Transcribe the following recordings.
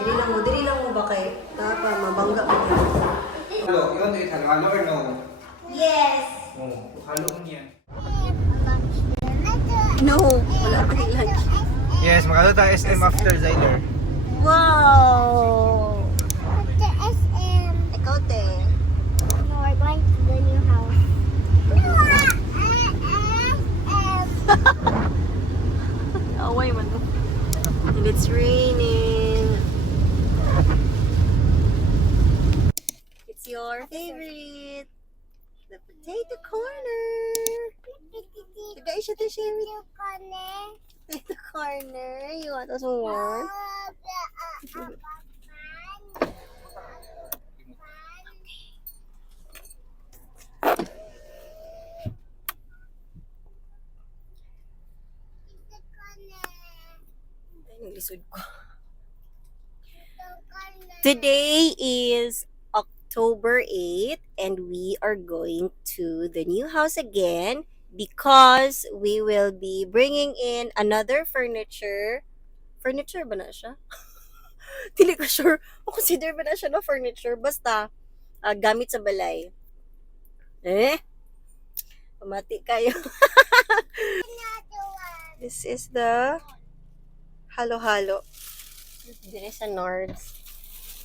Dili lang mo ba kay Papa, mabangga mo. Hello, you want to eat halo or no? Yes! Oh, halo niya. No, wala pa rin lunch. Yes, makalo tayo SM after Zyler. Wow! After SM. Ikaw, te. No, we're going to the new house. No, Away man mo. And it's raining. It's your favorite. The potato corner. Guys, siya to share with potato corner. You want us more? Lisod ko. Today is October 8th and we are going to the new house again because we will be bringing in another furniture. Furniture ba na siya? Dili ko sure. O consider ba na siya na furniture? Basta, gamit sa balay. Pamati kayo. This is the halo-halo. There is a Nords.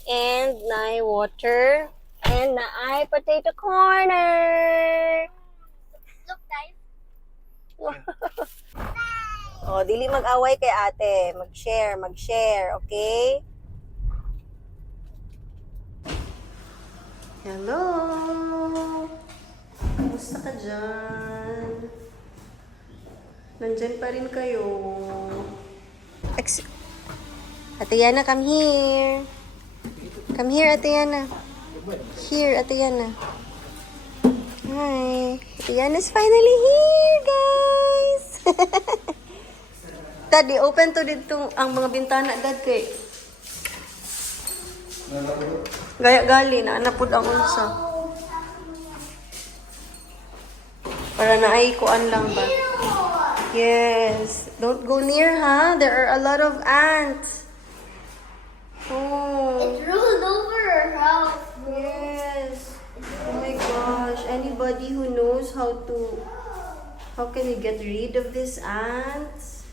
And na water. And na ay potato corner. Look, guys. Oh, dili mag-away kay ate. Mag-share, okay? Hello! Kumusta ka dyan? Nandyan pa rin kayo. Ate Yana, come here. Come here, Ate Yana. Here, Ate Yana. Hi. Ate Yana's finally here, guys. Daddy, open to dito ang mga bintana, Dad, kay. Gaya-gali na, napud ang unsa. Para naaykuan lang ba? Yes. Don't go near, huh? There are a lot of ants. Oh. It rolled over our house. Yes. Oh my gosh. Anybody who knows how can we get rid of these ants?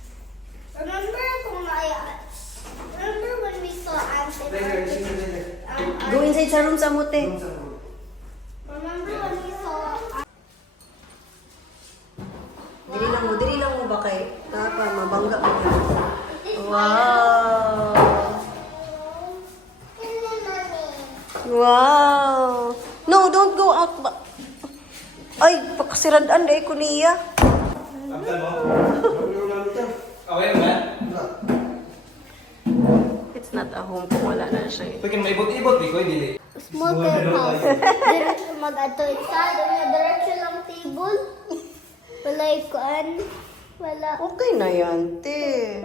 Remember when we saw ants in our Go inside sa room sa mute. Remember when we saw Dili lang mo ba kay Papa, mabangga mo. Wow. Wow. No, don't go out. Ay, pakasiradaan dahil ko niya. It's not a home kung wala na siya. Pagkin maibot-ibot, di ko dili. small house. Mag-ato inside, na direction lang table. Wala ikuan. Wala. Okay na yan, te.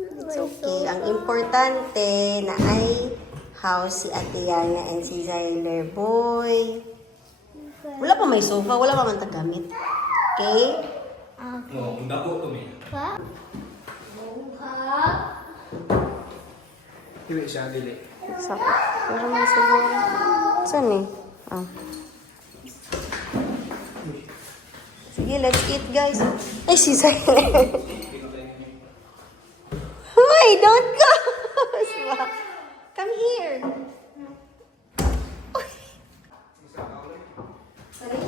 It's okay. Ang importante na ay house si Ate Yana and si Zyler Boy. Wala pa may sofa, wala pa man tagamit. Okay? No, kung dako to mi. Pa? Iwi siya dili. Sakit. Pero may siguro. Saan eh? Ah. Sige, let's eat, guys. Ay, si Zyler. Hoy, don't go! Come here. Sorry?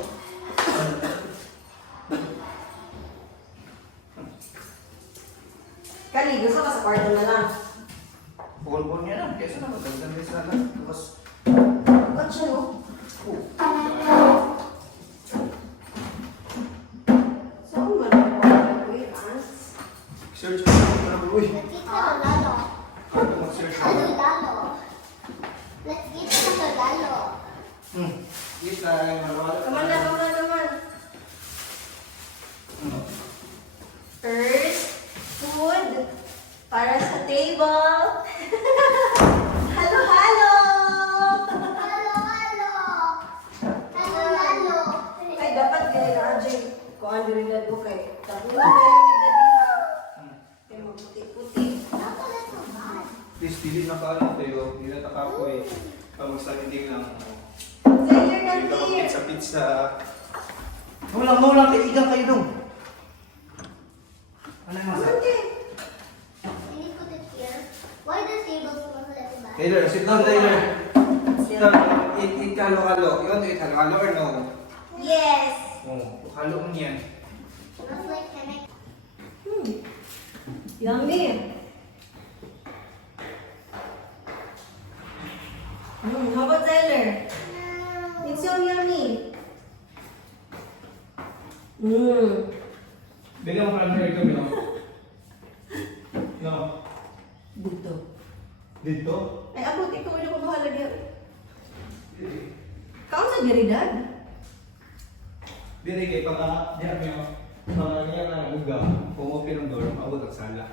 Kali, gusto ka sa kwarto na lang. Pukul-pukul niya lang. Kesa naman, dagdag na sila lang. Tapos, Ba't siya, no? Saan mo na ako? Wait, search mo lang para uy. Let's eat sa lalo. Mag-search mo. Ano lalo? Let's eat sa lalo. Eat na yung nawala. Come on. First, food para sa table. Halo! Lalo, lalo. Lalo, lalo. Ay, dapat ganyan na, Jay. Kung ano rin na doon kay. Tabunan na yung dali ha. Kaya magputi-puti. Ako na sa bad. This Please, dili na kaano tayo. Dili na takapo eh. Pag magsabiting lang. Tyler, Dili ka come here. pizza. Maulang kayo. Igang kayo dong. Ano yung masa? Can you put it here? Why the table supposed to let it back? Taylor, sit down, Taylor. Sit down. Eat halo-halo. You want to eat halo-halo or no? Yes. Oh, halo mo niyan. Smells like connect. Yummy. How about Tyler? It's so yummy. Bigyan mo pala ito, no? No. Dito. Dito? Ay, ako, ikaw na ko bahala niya. Kaon sa diridad. Dili kay pagka diyan mo. Pag niya na uga, kung open ang door, maabot ang sala.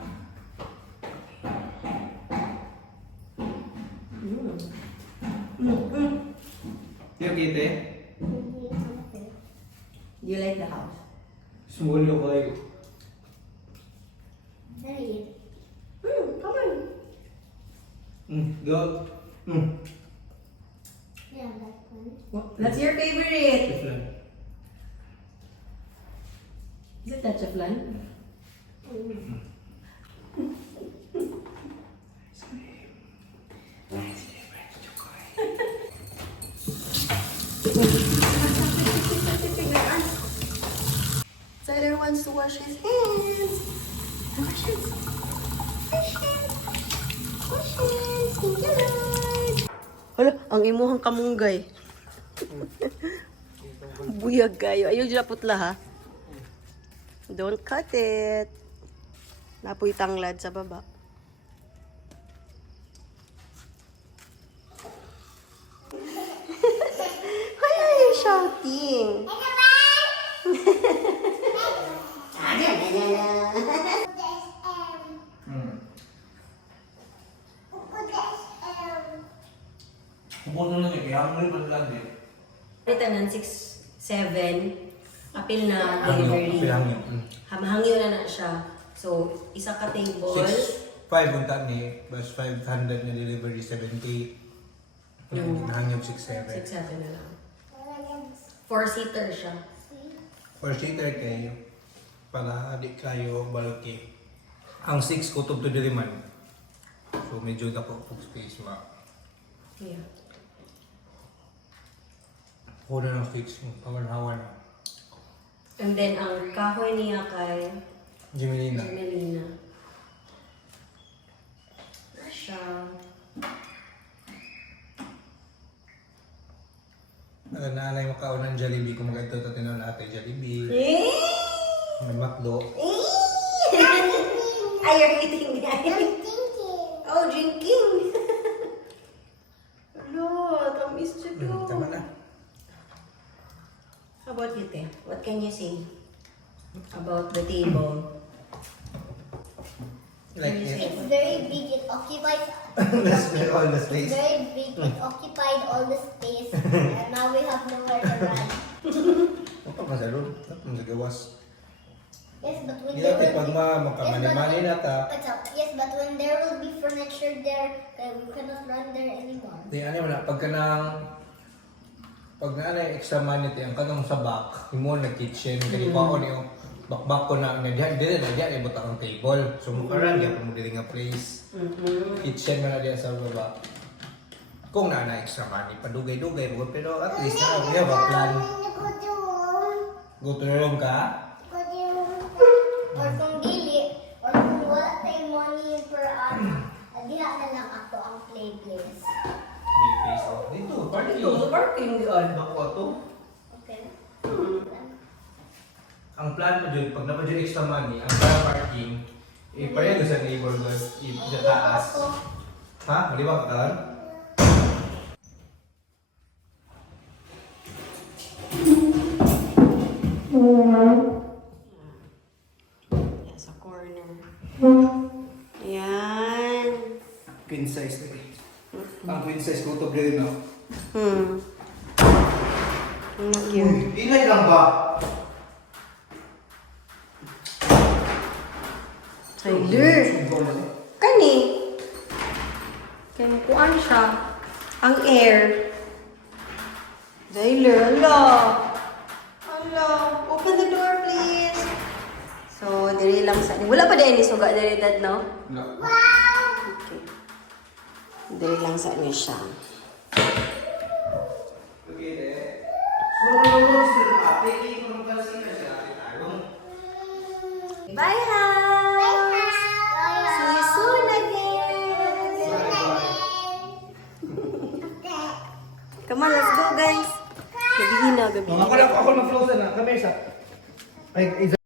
Yung kite, Do you like the house? sumulo kayo. Very. Come on. Go. Yeah, that one. That's your favorite. Teflon. Is it touch of flan? Tyler wants to wash his hands. Wash it. Wash it. Wash it. Thank you, Lord. Hala, ang imuhang kamunggay. Buyag kayo. Ayaw dyan putla ha. Don't cut it. Napoy tanglad sa baba. Why are you shouting? Kumpon na niya, kaya hungry pa lang din. Ito ng 6, 7. Apil na Hangyo, delivery. hangyo. Hangyo na siya. So, isa ka table. 5 unta ni, bas 500 na delivery, 7K. Hangyo 6-7. 6, 7 na lang. 4-seater siya. 4-seater kayo. Para adik kayo balki. Ang 6 kutob to diliman. So medyo dako po space ma. Yeah. Kuno ng 6, hawan-hawan. And then, ang kahoy niya kay Jimelina. Melina. Siya. Naalay mo kaon ng Jollibee kung maganda ito tinon ate Jollibee. May makdo. Ay, you're eating niya. I'm thinking. Oh, drinking. Hello, tamis siya Tama na. How about you, Te? What can you say about the table? Like Can you say it. It's very big. It occupies. All the It's space. very big. It occupied all the space, and now we have nowhere to run. Apa masalo? Apa magagawas? Yes, but when Di there ate pag will be, makamani-mani na ta. yes, but when there will be furniture there, we cannot run there anymore. Di ano na pag na extra money ti ang kanong sa back, imo na kitchen kani paon yung bakbak ko na dili na diya ibot ang table. So mo karan gyud mo dili nga place. Kitchen man na diya sa baba. Kung na extra money, padugay-dugay mo pero at least na we have a plan. Go to room ka? Or kung dili, or kung wala tayong money per hour, diha na lang ako ang play place. May face off dito. Party. Ito, sa parking doon. Ako to. Okay? Ang plan mo dyan, pag napadyan extra money, ang car parking, ipareho sa neighborhood, sa taas. Ha? Mali ba kakalan? Yan, sa corner. Yan. Queen size na eh. Ang queen size ko to blade na. Yun. Ilay lang ba? Tyler. Kani. Kaya kuan siya. Ang air. Jailer, hala. Hala. Open the door, please. So, diri lang sa... Wala pa din suga diri dad, no? No. Okay. Diri lang sa niya siya. Bye, house! See you soon again! Come on, let's go, guys. Gabi na, gabi. Ako na frozen na. Kami isa. Ay,